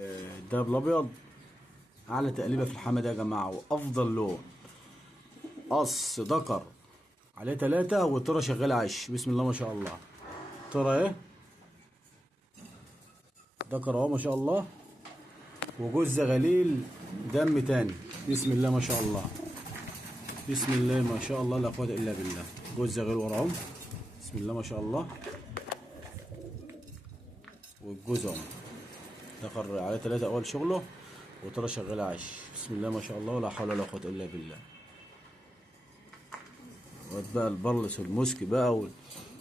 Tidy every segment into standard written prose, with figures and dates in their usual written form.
الدهب الابيض اعلى تقليبه في الحمى ده يا جماعه، وافضل لون. قص ذكر عليه 3 والطره شغاله عش. بسم الله ما شاء الله. طره ايه، ذكر اهو ما شاء الله، وجوز غليل دم تاني. بسم الله ما شاء الله، بسم الله ما شاء الله، لا قوه الا بالله. جوز غليل وراهم، بسم الله ما شاء الله. والجوز اهو ذكر عليه 3 اول شغله، وطره شغاله عش. بسم الله ما شاء الله، ولا حول ولا قوه الا بالله. واد بقى البرلس والمسك بقى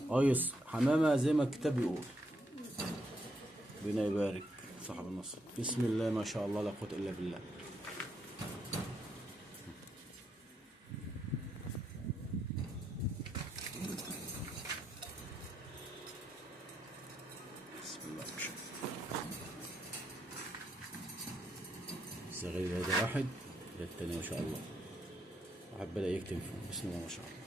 وايس حمامه زي ما الكتاب بيقول. ربنا يبارك صاحب النصر. بسم الله ما شاء الله، لا قوه الا بالله. بسم الله ما شاء الله. الصغير هذا واحد، ده التاني ما شاء الله. واحد بدأ يكتم فيه. بسم الله ما شاء الله.